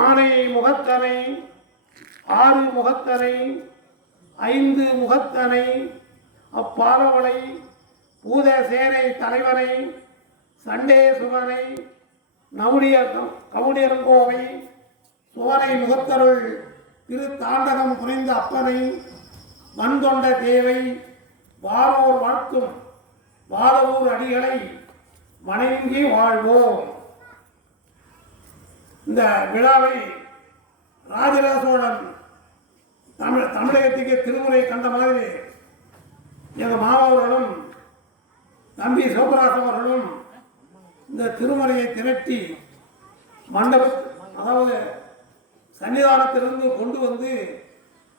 ஆனை முகத்தனை, ஆறு முகத்தனை, ஐந்து முகத்தனை, அப்பாலவனை, பூத சேனை தலைவனை, சண்டேசுவனை, கவுனியரங்கோவை, சோனை முகத்தருள் திரு தாண்டகம் புரிந்த அப்பனை, மண்கொண்ட தேவை, வாரோர் வாழ்த்தும் வாதவூர் அடிகளை வணங்கி வாழ்வோம். இந்த விழாவை ராஜராஜ சோழன் தமிழகத்துக்கு திருமுறை கண்ட மாதிரி எங்கள் மாணவர்களும் தம்பி சிவபிராசம் அவர்களும் இந்த திருமுறையை திரட்டி அதாவது சன்னிதானத்திலிருந்து கொண்டு வந்து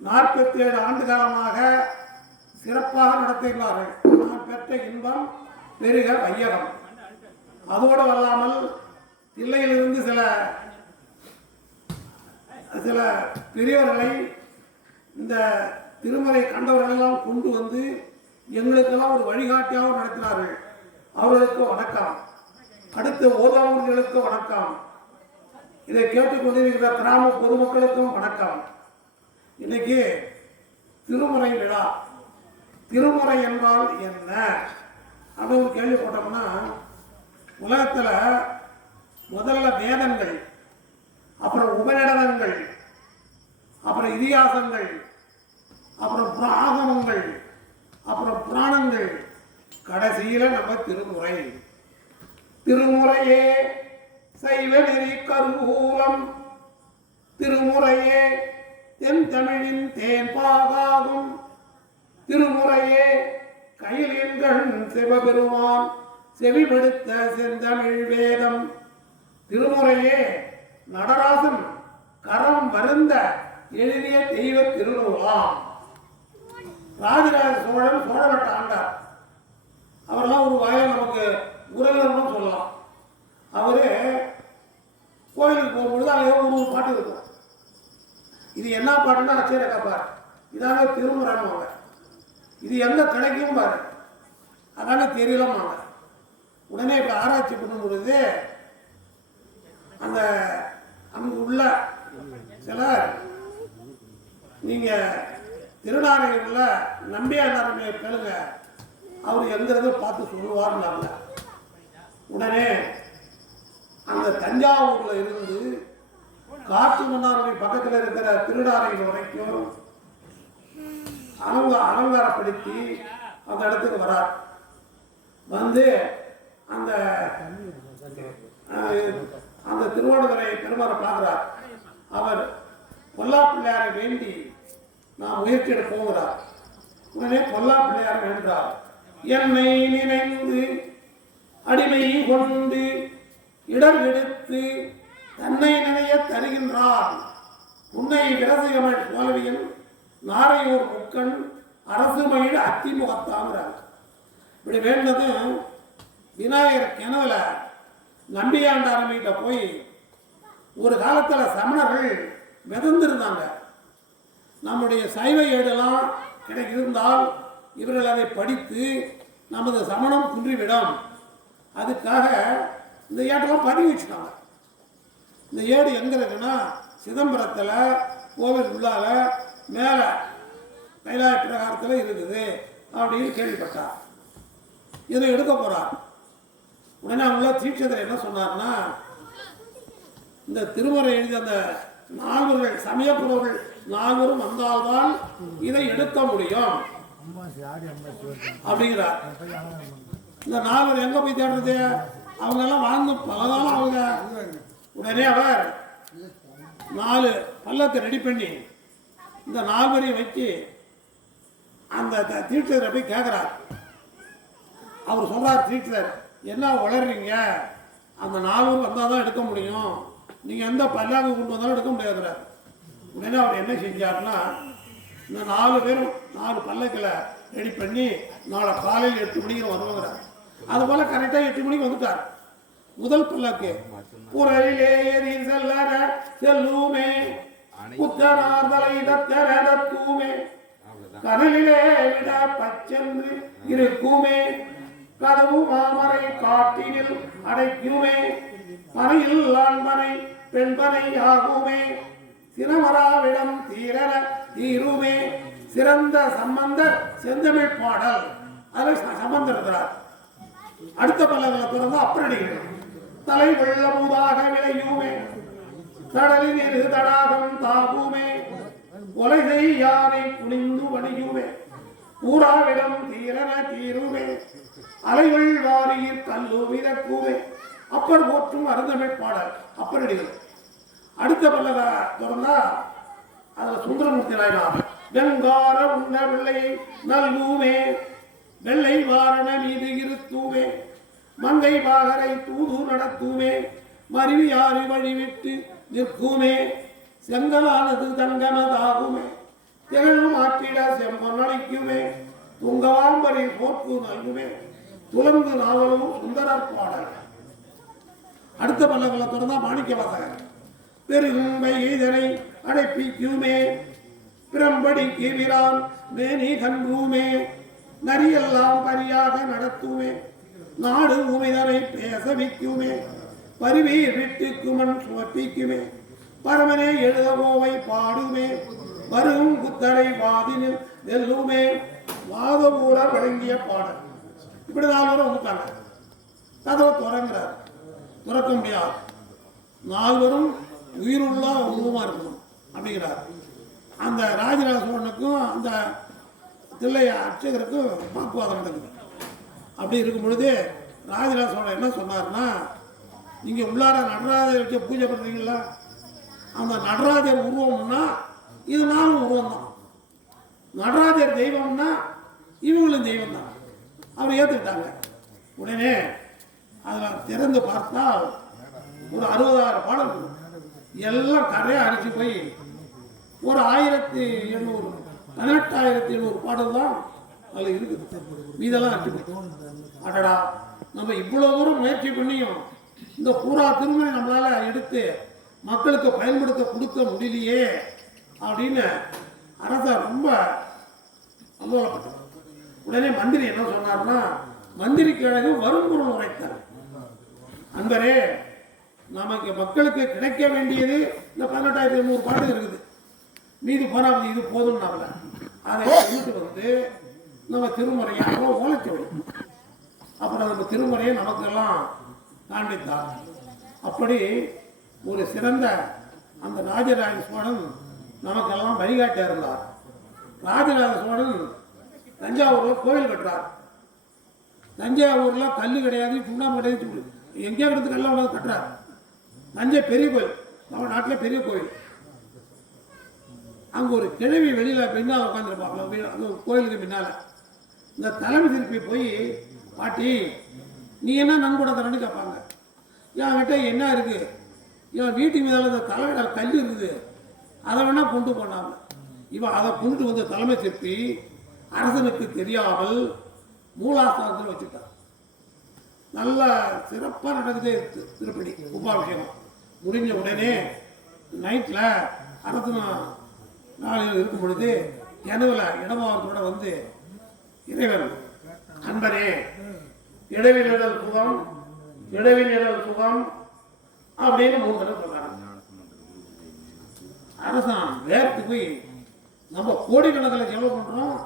47 ஆண்டு காலமாக சிறப்பாக நடத்துகிறார்கள். நான் பெற்ற இன்பம் பெருக வையகம். அதோடு வல்லாமல் தில்லையிலிருந்து சில பெரியவர்களை இந்த திருமறை கண்டவர்களெல்லாம் கொண்டு வந்து எங்களுக்கெல்லாம் ஒரு வழிகாட்டியாகவும் நடத்தினார்கள். அவர்களுக்கு வணக்கம். அடுத்து ஓதாவர்களுக்கு வணக்கம். இதை கேட்டுக்கொண்டிருக்கிற கிராம பொதுமக்களுக்கும் வணக்கம். இன்னைக்கு திருமுறை விழா. திருமுறை என்றால் என்ன அப்படின்னு கேள்விப்பட்டோம்னா, உலகத்தில் முதல்ல வேதங்கள், அப்புறம் உபநிடதங்கள், அப்புறம் இதிகாசங்கள், அப்புறம் ஆகமங்கள், அப்புறம் புராணங்கள், கடைசியில் நம்ம திருமுறை. திருமுறையே சைவ நெறி கருவூலம், திருமுறையே தென் தமிழின் தேன்பாகாகும், திருமுறையே கையிலின்கண் சிவபெருமான் செவிப்படுத்த செந்தமிழ் வேதம், திருமுறையே நடராசன் கரம் வருந்த எழுதிய தெய்வ திருநூலாம். ராஜராஜ சோழன் சோழவட்ட ஆண்டார். அவரெல்லாம் ஒரு வகையில் நமக்கு உறவினர்னு சொல்லலாம். அவரு கோயிலுக்கு போகும்பொழுது அங்கே ஒரு பாட்டு இருக்கும். இது என்ன பாட்டுன்னா ஆச்சரிய காப்பார். இதாங்க திருமுறைமாங்க. இது எங்க கிடைக்கும் பாரு, அதாங்க தெரியலமாங்க. உடனே இப்போ ஆராய்ச்சி பண்ணும் பொழுது அங்கு உள்ள சிலர், நீங்கள் திருநாரையூரில் நம்பியார் நரமையை கேளுங்க, அவர் எங்கிறத பார்த்து சொல்லுவார்னாங்க. உடனே அந்த தஞ்சாவூரில் இருந்து காற்று மன்னாருடைய பக்கத்தில் இருக்கிற திருநாரையூர் வரைக்கும் அலங்காரப்படுத்தி அந்த இடத்துக்கு வரார். வந்து அந்த திருவாடுதுறை பெருமாரை பார்க்கிறார். அவர் பொல்லா பிள்ளையாரை வேண்டி நான் முயற்சி எடுக்க போகிறார். உடனே பொல்லா பிள்ளையார் வேண்டார். என்னை நினைந்து அடிமை கொண்டு இடர் எடுத்து தன்னை நினைய தருகின்றார். உன்னை விரசிகமள் போலவியன் நாரையூர் முக்கண் அரசு மயிழ் அத்திமுகத்தாங்கிறார். இப்படி வேண்டது விநாயகர் கிணவுல நம்பியாண்டாரமிட்ட போய் ஒரு காலத்தில் சமணர்கள் மிதந்திருந்தாங்க. நம்முடைய சைவ ஏடெல்லாம் கிடைத்திருந்தால் இவர்கள் அதை படித்து நமது சமணம் குன்றிவிடும். அதுக்காக இந்த ஏட்டெல்லாம் பதிவு வச்சுட்டாங்க. இந்த ஏடு எங்கே இருக்குன்னா சிதம்பரத்தில் கோவில் உள்ளால மேலே கைலாய பிரகாரத்தில் இருக்குது அப்படின்னு கேள்விப்பட்டார். இதை எடுக்க போகிறார். உடனே அவங்கள தீட்சிதர் என்ன சொன்னார்னா, இந்த திருமுறை எழுதிய அந்த நால்வர்கள் சமயப்புறவர்கள் நால்வரும் வந்தால்தான் இதை எடுக்க முடியும் அப்படிங்கிறார். இந்த நால்வர் எங்க போய் தேடுறது? அவங்க எல்லாம் வாழ்ந்து பலகாலம் அவங்க. உடனே அவர் 4 பல்லத்தை ரெடி பண்ணி இந்த 4 வச்சு அந்த தீட்சிதரை போய் கேட்கிறார். அவர் சொல்றார், தீட்சிதர் என்ன வளர்றீங்க, அந்த 4 வந்தால் தான் எடுக்க முடியும், நீங்கள் எந்த பல்லாக்கு கொண்டு வந்தாலும் எடுக்க முடியாதுறார். உடனே அவர் என்ன செஞ்சார்னா, இந்த 4 பேரும் 4 பல்லக்கில் ரெடி பண்ணி நாளை காலையில் 8 மணிக்கு வருவாங்கிறார். அதுபோல் கரெக்டாக 8 மணிக்கு வந்துட்டார். முதல் பல்லக்கு புறலிலே செல்லுமே புத்தனார்தலை தூமே கடலிலே விட பச்சென்று இருக்குமே கதவு மாமரை காட்டினில் அடைக்குமே மனையில் ஆண்மனை பெண்பனை ஆகுமே சினமராவிடம் தீரன தீருமே சிறந்த சம்பந்தர் செந்தமிழ் பாடல் அதில் சம்பந்தர் இருக்கிறார். அடுத்த பல்லவங்களை பிறந்த அப்பரடிகள் தலை வெள்ளமுதாக விளையுமே கடலில் இரு தடாகம் தாகுமே கொலை யானை குனிந்து வணியுமே ஊராவிடம் தீரன தீருமே அலைகள் வாரியில் கல்லு மிதக்குமே அப்பர் போற்றும் அருந்தமிழ் பாடல் அப்பரடிகள். அடுத்த பல்லவ பிறந்தா அதுல சுந்தரமூர்த்தி நாயனார் வெங்கார உண்ண வெள்ளையை நல்குமே வெள்ளை வாரண மீது இருத்துமே மங்கை பாகரை தூது நடத்துமே மருவியாறு வழிவிட்டு நிற்குமே செங்கலானது தங்கமதாகுமே திகழும் ஆற்றிட செம்பொன்னளிக்குமே துங்கவாம்பரி போக்கு நல்குமே துலங்கு நாவலும் சுந்தரர் பாடல். அடுத்த பல்லவங்களை திறந்தா மாணிக்க வாசகர் பெருகும் வைதனை அடைப்பிக்குமே பிரம்படிக்கு விரான் மேனி கன்றுமே நரியெல்லாம் பரியாக நடத்துமே நாடு உமைதனை பேச வைக்குமே பரிவீர் விட்டுக்கு மண் சுமப்பிக்குமே பரமனே எழுதவோவை பாடுமே வரும் குத்தரை வாதினில் நெல்லுமே வாதபூரர் வழங்கிய பாடல். இப்படி 4 பேரும் வந்துட்டாங்க. கதவை துறங்குறார். துறக்க முடியாது. 4 பேரும் உயிருள்ள உருவமா இருக்கணும் அப்படிங்கிறார். அந்த ராஜராஜ சோழனுக்கும் அந்த தில்லை அர்ச்சகருக்கும் வாக்குவாதம் நடக்குது. அப்படி இருக்கும் பொழுது ராஜராஜ சோழன் என்ன சொன்னார்னா, நீங்கள் உள்ளார நடராஜர் வச்சு பூஜை பண்ணுறீங்களா, அந்த நடராஜர் உருவம்னா இது 4 உருவம் தான். நடராஜர் தெய்வம்னா இவங்களும் தெய்வம் தான். அவர் ஏற்றுக்கிட்டாங்க. உடனே அதில் திறந்து பார்த்தால் ஒரு 60,000 பாடல் இருக்கும். எல்லாம் கரையாக அடிச்சு போய் ஒரு 1800 18,700 பாடல் தான் அதில் இருக்குது. இதெல்லாம் அடிச்சு அடடா, நம்ம இவ்வளோ தூரம் முயற்சி பண்ணியும் இந்த பூரா திருமணி நம்மளால் எடுத்து மக்களுக்கு பயன்படுத்த கொடுக்க முடியலையே அப்படின்னு அரசர் ரொம்ப அலோலப்பட்டார். உடனே மந்திரி என்ன சொன்னார்னா, மந்திரி கிழங்கு வரும் பொருள் உரைத்தார். அன்பரே, நமக்கு மக்களுக்கு கிடைக்க வேண்டியது இந்த 18,700 பாட்டு இருக்குது. மீது போனால் இது போதும். அதை வீட்டு வந்து நம்ம திருமுறையாக ஓலைச்சோடி அப்புறம் நம்ம திருமுறையை நமக்கெல்லாம் காண்பித்தார். அப்படி ஒரு சிறந்த அந்த ராஜராஜ சோழன் நமக்கெல்லாம் வழிகாட்டியா இருந்தார். ராஜராஜ சோழன் தஞ்சாவூரில் கோவில் கட்டுறார். தஞ்சாவூரில் கல் கிடையாது, சுண்ணாம்பு கிடையாது, எங்கேயா கிடந்து கல்லாம் உணவு கட்டுறார். தஞ்சை பெரிய கோயில், நம்ம நாட்டில் பெரிய கோயில். அங்கே ஒரு கிழவி வெளியில் பின்னால் உட்காந்துருப்பாங்க அந்த கோயிலுக்கு பின்னால். இந்த தலைமை திருப்பி போய், பாட்டி நீ என்ன நன்கொடை தரேன்னு கேட்பாங்க. என்கிட்ட என்ன இருக்குது, என் வீட்டுக்கு மீதால் இந்த தலைவிட கல் இருக்குது, அதை வேணால் கொண்டு போனாங்க. இவன் அதை கொண்டு வந்து தலைமை திருப்பி அரசனுக்கு தெரியாமல் மூலாஸ்தானத்தில் வச்சுட்டார். நல்ல சிறப்பாக நடக்குது திருப்பதி உபாபிஷேகம். முடிஞ்ச உடனே நைட்டில் அரசன் நாளில் இருக்கும் பொழுது கனவுல இடமாவத்தோட வந்து, இறைவன் அன்பரே இடவினிடல் சுகம் இடவினிடல் சுகம் அப்படின்னு 3 தடவை சொல்றாங்க. அரசன் வேர்த்து போய், நம்ம கோடிக்கணக்கில் செலவு பண்றோம்,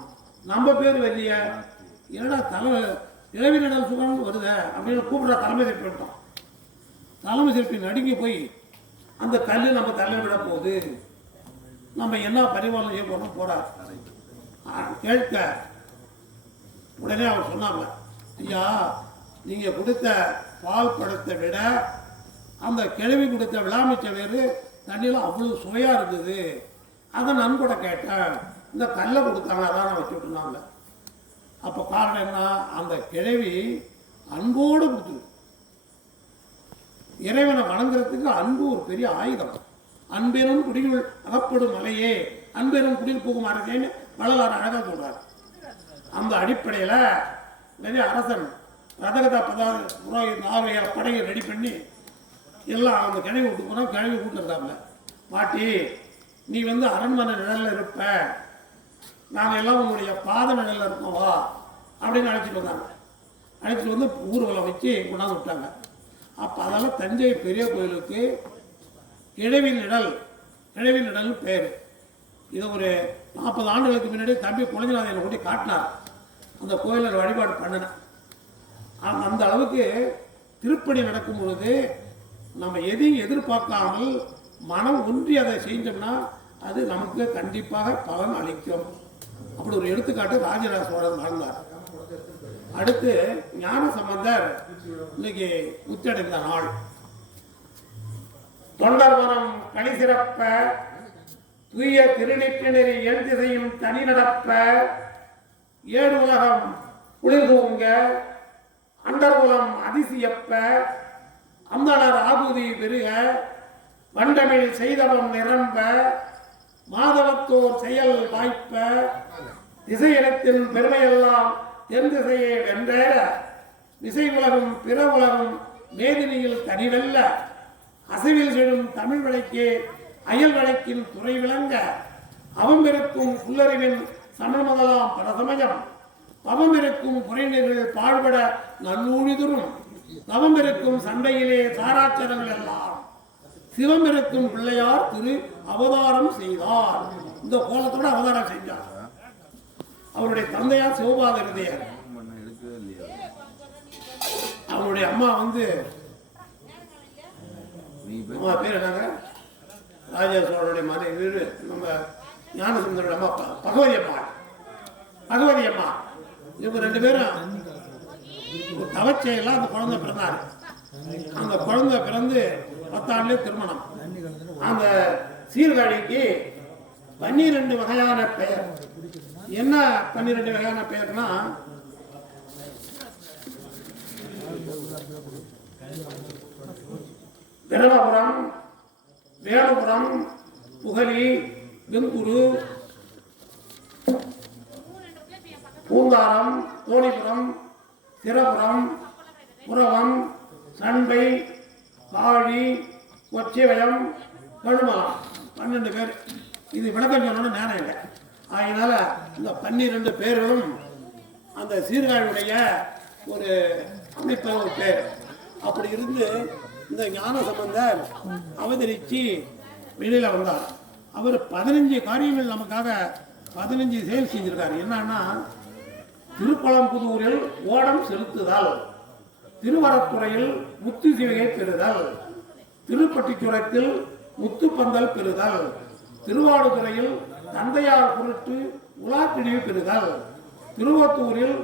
நம்ம பேர் வரலைய, என்னடா இளவினிடல் சுகம் வருத அப்படின்னு கூப்பிடுற தலைமை சிற்பி விட்டோம். தலைமை சிற்பி நடுங்கி போய், அந்த கல் நம்ம தலை விட போகுது, நம்ம என்ன பரிமாணம் செய்ய போறோம் போறார் கேட்க. உடனே அவர் சொன்னாங்க, ஐயா நீங்க கொடுத்த பால் படத்தை விட அந்த கிழவி கொடுத்த விளாமிச்ச வேறு தண்ணியில் அவ்வளவு சுவையா இருந்தது, அதை நன்கொடை கேட்டேன், இந்த கல்லை கொடுத்தாங்க அதான் நான் வச்சு விட்டுனாங்க. அப்போ காரணம் என்ன, அந்த கிழவி அன்போடு கொடுத்துரு. இறைவனை வணங்குறதுக்கு அன்பு ஒரு பெரிய ஆயுதம். அன்பெரும் குடியுள் அகப்படும் மலையே அன்பெரும் குடியில் போகும் அரசேன்னு வள்ளலார் அழகாக சொல்றார். அந்த அடிப்படையில் நிறைய அரசன் ரதகதா புரோகித 4 படையை ரெடி பண்ணி எல்லாம் அந்த கிழவி விட்டு போனால் கிழவி கூட்டுறதாங்க. பாட்டி நீ வந்து அரண்மனை நிழலில் இருப்ப, நாங்கள் எல்லாம் உங்களுடைய பாத நிழலில் இருக்கோம் வா அப்படின்னு அழைச்சிட்டு வந்தாங்க. அழைச்சிட்டு வந்து ஊர்வலம் வச்சு கொண்டாந்து விட்டாங்க. அப்போ அதெல்லாம் தஞ்சை பெரிய கோயிலுக்கு இழவினிடல் பேர். இதை ஒரு 40 ஆண்டுகளுக்கு முன்னாடி தம்பி குழந்தைநாதன் என்னை கொண்டு காட்டினார். அந்த கோயிலில் வழிபாடு பண்ணினேன். அந்த அளவுக்கு திருப்பணி நடக்கும் பொழுது நம்ம எதையும் எதிர்பார்க்காமல் மனம் ஒன்றி அதை செஞ்சோம்னா அது நமக்கு கண்டிப்பாக பலன் அளிக்கும். அப்படி ஒரு எடுத்துக்காட்டு ராஜராஜ சோழன் வாழ்ந்தார். அடுத்து ஞான சம்பந்தர் இன்னைக்கு உச்சடைந்த நாள். தொண்டர்வனம் களி சிறப்ப தூய திருநெற்றினரி எண் திசையும் தனி நடப்ப ஏழு உலகம் குளிர் தூங்க அண்டர்குலம் அதிசயப்ப அந்தனர் ஆகுதி பெருக வண்டமிழ் செய்தவம் நிரம்ப மாதவத்தோர் செயல் வாய்ப்ப திசையிடத்தின் பெருமையெல்லாம் தென் திசையை வென்றேற விசை உலகம் பிற உலகம் மேதினியில் தனிவெல்ல அசைவில் செடும் தமிழ் வழக்கே அயல் வழக்கின் துறை விளங்க அவம்பிருக்கும் புல்லறிவின் சமண முதலாம் பரசமயம் பவம்பிருக்கும் குறைநீர்கள் பாழ்பட நன்னூழிதுரும் நவம்பிருக்கும் சண்டையிலே தாராச்சரங்கள் எல்லாம் சிவம்பிருக்கும் பிள்ளையார் திரு அவதாரம் செய்தார். இந்த கோலத்தோட அவதாரம் செஞ்சார். அவருடைய தந்தையார் சிவபாத இருதையார். அவருடைய அம்மா அம்மா பேர் என்னங்க, ராஜா சோழனுடைய மனைவி நம்ம ஞானசுந்தரோட அம்மா பகவதி அம்மா. இவங்க 2 பேரும் தவச்சையெல்லாம் அந்த குழந்தை பிறந்தாரு. அந்த குழந்தை பிறந்து 10 ஆண்டுலேயே திருமணம். அந்த சீர்காழிக்கு 12 வகையான பெயர். என்ன 12 வகையான பெயர்னா, பிரமபுரம், வேணுபுரம், புகழி, வெங்குரு, பூந்தாரம், தோணிபுரம், சிரபுரம், புறவம், சண்பை, காழி, கொச்சிவயம், கழுமலம். 12 பேர். இது விளக்கம் சொல்லணும்னு நேரம் இல்லை. அதனால இந்த 12 பேரும் அந்த சீர்காழியுடைய ஒரு அமைப்பு ஒரு பேர். அப்படி இருந்து இந்த ஞான சம்பந்தர் அவதரித்து வெளியில் வந்தார். அவர் 15 காரியங்கள் நமக்காக 15 செயல் செஞ்சிருக்காரு. என்னன்னா, திருப்பழம்புதூரில் ஓடம் செலுத்துதல், திருவரத்துறையில் முத்து சிவையை பெறுதல், திருப்பட்டிச்சுரத்தில் முத்துப்பந்தல் பெறுதல், திருவாடுதுறையில் தந்தையார் பொருட்டு உலாப்பிடிவு பெறுதல், திருவத்தூரில்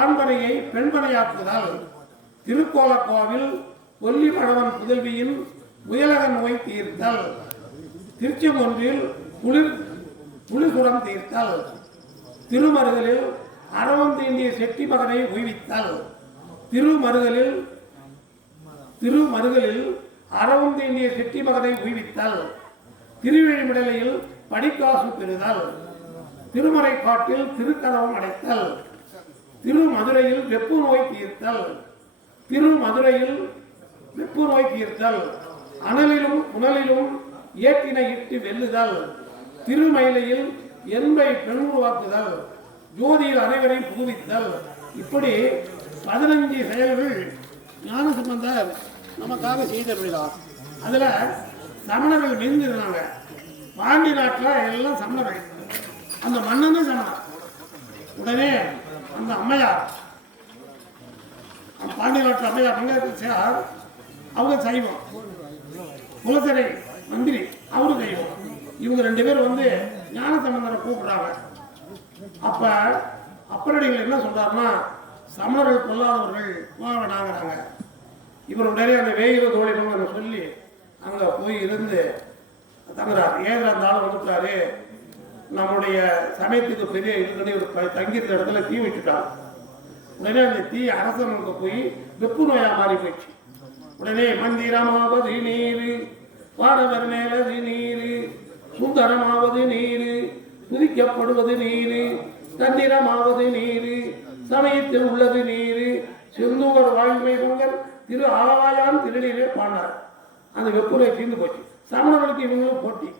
ஆண்பனையை பெண்பனையாக்குதல், திருக்கோலக்கோவில் கொல்லி பழவன் புதல்வியின் முயலக நோய் தீர்த்தல், திருச்செங்கொன்றில் குளிர்சுரம் தீர்த்தல், திருமருகலில் அரவம் தீண்டிய செட்டி மகனை உய்வித்தல், திருமருகலில் அரவம் தீண்டிய செட்டி மகனை உய்வித்தல், திருவிழிமிடலையில் படிக்காசு பெறுதல், திருமறைக்காட்டில் திருக்கதவம் அடைத்தல், திருமதுரையில் வெப்பு நோய் தீர்த்தல், அனலிலும் புனலிலும் ஏற்றினை இட்டு வெல்லுதல், திருமயிலையில் என்பை பெண் உருவாக்குதல், ஜோதியில் அனைவரையும் புகுவித்தல். இப்படி 15 செயல்கள் ஞான சம்பந்தர் நமக்காக செய்திருக்கிறார். அதுல சமணர்கள் மிகுந்திருந்தாங்க. பாண்டி நாட்டில் எல்லாம் சமணர்கள். அந்த மன்னனும் சமணர். உடனே அந்த அம்மையார், பாண்டி நாட்டு அம்மையார் மங்கையர்க்கரசியார், அவங்க சைவம். குலசரை மந்திரி அவரு சைவம். இவங்க 2 பேர் ஞான சம்பந்தரை கூப்பிடுறாங்க. அப்ப அப்பரடிகள் என்ன சொல்றாருன்னா, சமணர்கள் கொல்லாதவர்கள் வாங்கினாங்கிறாங்க. இவர் உடனே அந்த வேயிற தோழின்னு சொல்லி அங்க போய் இருந்து தங்குறாரு. ஏன் இருந்தாலும் வந்துட்டாரு, நம்முடைய சமயத்துக்கு பெரிய இதுக்கடி ஒரு தங்கியிருந்த இடத்துல தீ விட்டுட்டார். உடனே அந்த தீ அரசனுக்கு போய் வெப்பு நோயா மாறி போயிடுச்சு. உடனே மந்திரமாவது நீரு, பாரவர் மேலது நீரு, சுந்தரமாவது நீரு, துதிக்கப்படுவது நீரு, தந்திரமாவது நீரு, சமயத்தில் உள்ளது நீரு, செந்தூர் வாழ்மை பொங்கல் திரு ஆலவாயான் திருநீரே பாடினார். அந்த வெப்புரை தீர்ந்து போச்சு. சமணர்களுக்கு இவங்களும் போட்டி.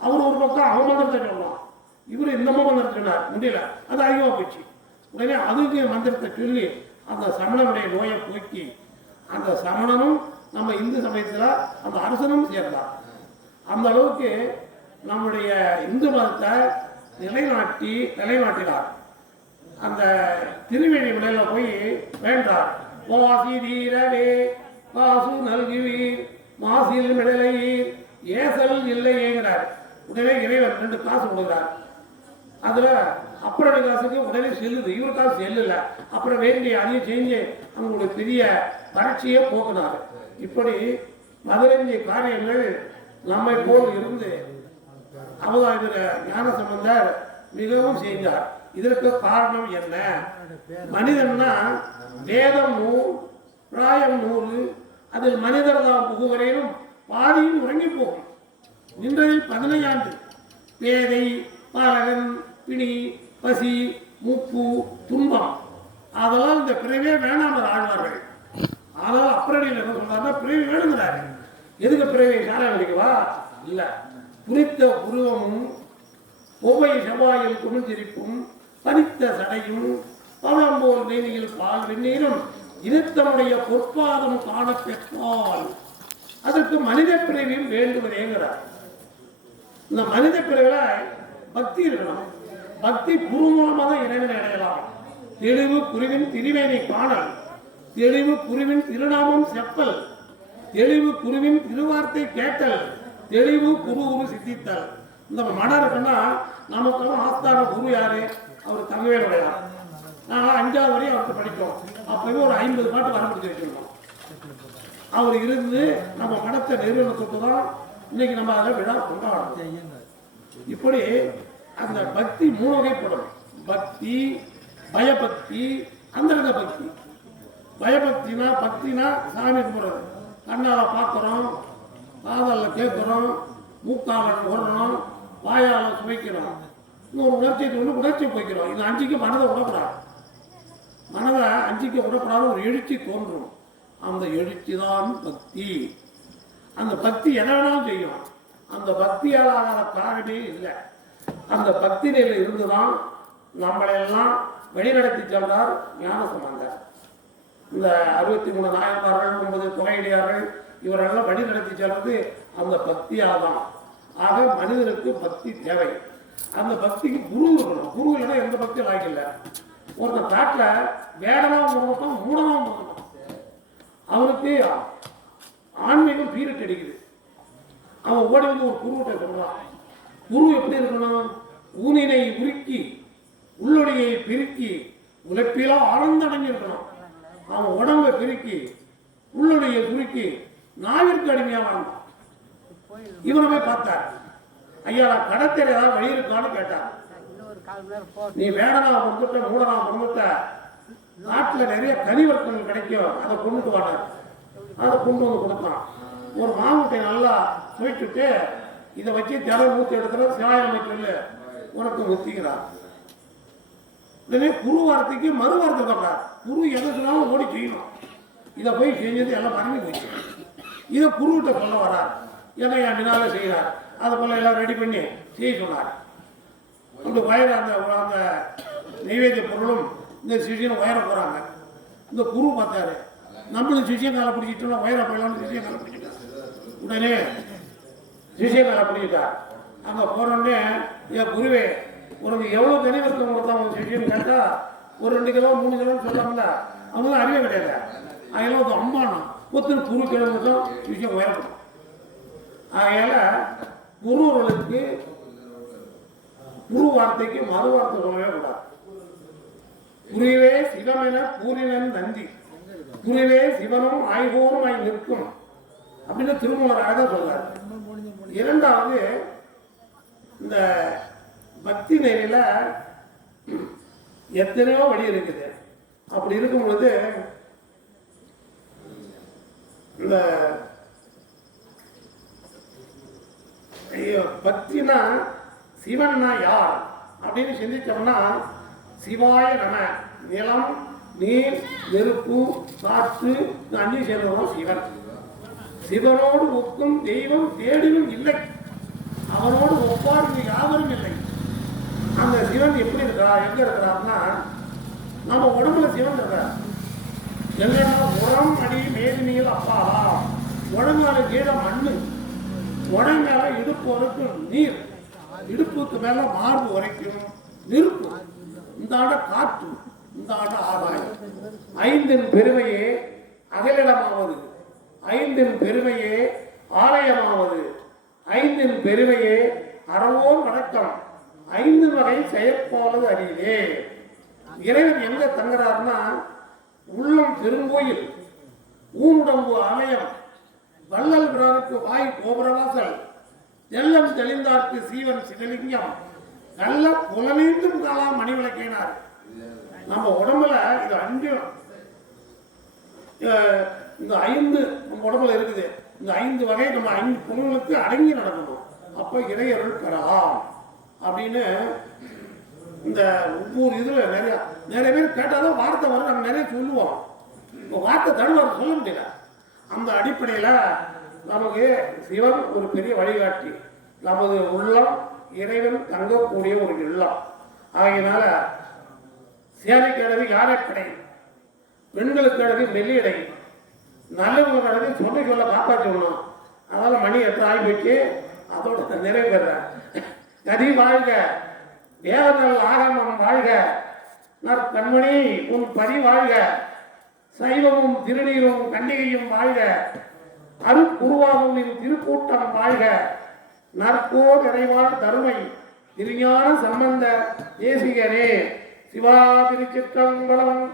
அவர் ஒரு பக்கம் அவமந்திரத்தை சொல்லலாம், இவர் இந்த மந்திரத்தை சொன்னார், முடியல, அது அதிகமாக போச்சு. உடனே அதுக்கு மந்திரத்தை சொல்லி அந்த சமணனுடைய நோயை போக்கி அந்த சமணனும் நம்ம இந்து சமயத்தில் அந்த அரசனும் சேர்ந்தார். அந்த அளவுக்கு நம்முடைய இந்து மதத்தை நிலைநாட்டினார். அந்த திருவேணி விலையில போய் வேண்டார், வாசி தீரவே காசு நல்குவீர் மாசில் மிடலையீர் ஏசல் இல்லையேங்கிறார். உடனே இறைவன் 2 காசு கொடுக்குறார். அதுல அப்புறம் காசுக்கு உடனே செல்லுது, இவரு காசு செல்லுல. அப்புறம் வேண்டி அதையும் செஞ்சு அவங்களுடைய பெரிய வறட்சியை போக்குனார். இப்படி 15 காரியங்கள் நம்மை போல் இருந்து அவதார ஞான சம்பந்தர் மிகவும் செஞ்சார். இதற்கு காரணம் என்ன? மனிதன்னா வேதம் 100 பிராயம் 100, அதில் மனிதர் தான் புகுவரையிலும் பாதியும் உறங்கி போகும். நின்றதில் 15 ஆண்டு பேதை பாலகன் பிணி பசி மூப்பு துன்பம் அதெல்லாம் இந்த பிறவே வேணாமல் ஆழ்வார்கள். அதனால் அப்புறடியில் என்ன சொல்றாருன்னா பிறவி வேணுங்கிறாரு. எதுக்கு பிறவி சாரம் கிடைக்கவா? இல்ல, குறித்த புருவமும் ஒவ்வை செவ்வாயில் குமிழ்சிரிப்பும் பனித்த சடையும் பழம்போல் வேணியில் பால் வெந்நீரும் இனத்தமுடைய பொற்பாதம் காண பெற்றால் அதற்கு மனித பிறவியும் வேண்டுவதேங்கிறார். இந்த மனித பிறவில பக்தி இருக்கணும். பக்தி குரு மூலமாக தான் இறைவனை அடையலாம். தெளிவு குருவின் திருவேணி காணல், தெளிவு குருவின் திருநாமம் செப்பல், தெளிவு குருவின் திருவார்த்தை கேட்டல், தெளிவு குரு குரு சித்தித்தல். இந்த மனம் இருக்குன்னா நமக்கு ஆஸ்தான குரு யாரு? அவர் தங்கவேலுடையார். நாங்கள் 5வது வரையும் அவருக்கு படித்தோம். அப்பவே ஒரு 50 பாட்டு வரப்பிடிச்சு வச்சிருக்கோம். அவர் இருந்து நம்ம மனத்தை நிறுவனத்துக்கு தான் இன்னைக்கு நம்ம அதை விழா கொண்டாடுறோம். இப்படி அந்த பக்தி 3 வகைப்படும். பக்தி, பயபக்தி, அந்தரங்க பக்தி. பயபக்தினா பக்தினா சாமி கும்பிடுறது. கண்ணால பார்க்குறோம், காதல்ல கேட்குறோம், மூக்கால உடணும், வாயால சுவைக்கிறோம், இன்னொரு உணர்ச்சியை தோணு உணர்ச்சி போய்க்கிறோம். இது 5க்கு மனதை விடக்கூடாது. மனதை 5க்கு விடக்கூடாது. ஒரு எழுச்சி தோன்றும். அந்த எழுச்சி தான் பக்தி. அந்த பக்தி எதை வேணாலும் செய்யும். அந்த பக்தியால் ஆகாத காரணமே இல்லை. அந்த பக்தி நிலையில் இருந்துதான் நம்மளையெல்லாம் வழிநடத்தி சென்றார் ஞானசம்பந்தர். இந்த 63 நாயன்மார்கள் 9 தொகையடியார்கள் இவரெல்லாம் வழி நடத்தி செல்வது அந்த பக்தியால் தான். ஆக மனிதனுக்கு பக்தி தேவை. அந்த பக்திக்கு குரு இருக்கணும். குரு இல்லைன்னா எந்த பக்தியும் லாய்க்கில்லை. ஒருத்தன் காட்டில் வேடமாக போகட்டும் மூடமாக போகட்டும், அவனுக்கு ஆன்மீகம் பீரிட்டு அடிக்குது. அவன் ஓடி வந்து ஒரு குருவிட்ட சொல்றான். குரு எப்படி இருக்கணும்? ஊனினை உருக்கி உள்ளொடியை பிரிக்கி உழைப்பிலா ஆனந்த அடங்கி இருக்கணும். அவன் உடம்பை பிரிக்கி உள்ளொடியை சுருக்கி நாவிற்கு அடிமையாக வாழ்ந்தான். இவனை போய் பார்த்தார். ஐயா, நான் கடத்தேர் ஏதாவது வழி இருக்கான்னு கேட்டார். நீ வேடனா பொறுத்துட்ட மூடனா பொறுத்த நாட்டில் நிறைய கனிவர்த்தங்கள் கிடைக்கும், அதை கொண்டுட்டு வாடார். அதை கொண்டு வந்து கொடுத்தான். ஒரு மாவுட்டை நல்லா சுவைச்சுட்டு இதை வச்சு திரை ஊற்றி எடுக்கிற சிவாயம் சொல்லு உனக்கு முத்திக்கிறார். உடனே குரு வார்த்தைக்கு மறு வார்த்தை சொல்றார். குரு எதை சொன்னாலும் ஓடி செய்யணும். இதை போய் செஞ்சது எல்லாம் மறந்து போச்சு. இதை குருவிட்ட சொல்ல வரார். ஏன்னா என் பின்னால செய்கிறார். அதை போல எல்லாம் ரெடி பண்ணி செய்ய சொன்னார். அந்த வயர அந்த நைவேத்திய பொருளும் இந்த சிஷியனும் வயர போகிறாங்க. இந்த குரு பார்த்தாரு. நம்மளும் சிஷியன் காலை பிடிச்சிட்டோம்னா வயரை போயிடலாம்னு சிஷியன் காலை பிடிச்சிட்டார். உடனே சிஷியன் காலை பிடிச்சிட்டார். அங்கே போனோடனே என் குருவே உனக்கு எவ்வளோ கனிவர்த்தம் கொடுத்தா உங்க சிஷியன் கேட்டால் ஒரு 2 கிலோ 3 கிலோன்னு சொல்லாமல அவங்க தான் அறிவே கிடையாது. அதெல்லாம் ஒரு அம்மானம் ஒத்துன்னு குரு கிழமை விஷயம் உயரப்படும். அதனால் குருவர்களுக்கு குரு வார்த்தைக்கு மறு வார்த்தை சொல்லவே கூடாது. குருவே சிவமென கூறினன் நந்தி, குருவே சிவனும் ஆய்வோரும் ஆய் நிற்கும் அப்படின்னு திருமூலராக தான் சொல்றாரு. 2வது, இந்த பக்தி நெறியில எத்தனையோ வழி இருக்குது. அப்படி இருக்கும் பொழுது இந்த பக்தினா சிவன்னா யார் அப்படின்னு சிந்திச்சோம்னா, சிவாய நம, நிலம் நீர் நெருப்பு காற்று 5 சேர்ந்தவரும் சிவன். சிவனோடு ஒக்கும் தெய்வம் தேடிலும் இல்லை, அவனோடு ஒப்பாருக்கு யாவரும் இல்லை. அந்த சிவன் எப்படி இருக்கிறார்? எங்க இருக்கிறார்னா நம்ம உடம்புல சிவன் இருக்கிறார். எங்கன்னா உரம் அடி மேதினியில் அப்பா உடம்பான கீழே மண்ணு, உடை மேல இடுப்பு வரைக்கும் நீர், இடுப்புக்கு மேல மார்பு வரைக்கும் நெருப்பு, இந்த ஆட காற்று, இந்த ஆட ஆதாயம். ஐந்தின் பெருமையே அகலிடமாவது, ஐந்தின் பெருமையே ஆலயமாவது, ஐந்தின் பெருமையே அறவோம் வணக்கம், ஐந்து வகை செயற்போலது அறியிலே. இறைவன் எங்க தங்குறாருன்னா, உள்ளம் பெருங்கோயில், ஊனுடம்பு ஆலயம், வள்ளல் பிரானுக்கு வாய் கோபுரவாசல், எல்லம் தெளிந்தார்க்கு சீவன் சிவலிங்கம், நல்ல புலனீண்டும் காலா மணி விளக்கினார். நம்ம உடம்புல இது அஞ்சும், இந்த ஐந்து நம்ம உடம்புல இருக்குது. இந்த ஐந்து வகை நம்ம ஐந்து புலன்களுக்கு அடங்கி நடக்கணும். அப்ப இறையருள் பெறலாம் அப்படின்னு இந்த ஒவ்வொரு இதுல நிறைய பேர் கேட்டாதான் வார்த்தை வரும். நம்ம நிறைய சொல்லுவோம், இப்போ வார்த்தை தடுவார் சொல்ல முடியல. அந்த அடிப்படையில நமக்கு சிவன் ஒரு பெரிய வழிகாட்டி, நமது உள்ளம் இறைவன் தங்கக்கூடிய ஒரு இல்லம். ஆகையினால சேனைக்கு அழகு யானைப்படை, பெண்களுக்கு அழகு மெல்லியடை, நல்லவங்களுக்கு அழகு சொன்ன சொல்ல காப்பாற்றணும். அதனால மணி 8 ஆகி போச்சு, அதோட நிறைவு பெறேன். கதி வாழ்க, வேதநல் ஆகமம் வாழ்க, நற்கண்மணி உன் பதி வாழ்க, சைவமும் திருநீரும் கண்டிகையும் வாழ்க, அருட்குருவாகும் நின் திருக்கூட்டம் வாழ்க, நற்கோ நிறைவாழ் தருமை திருஞான சம்பந்த தேசிகனே. சிவா திருச்சிற்றம்பலம்.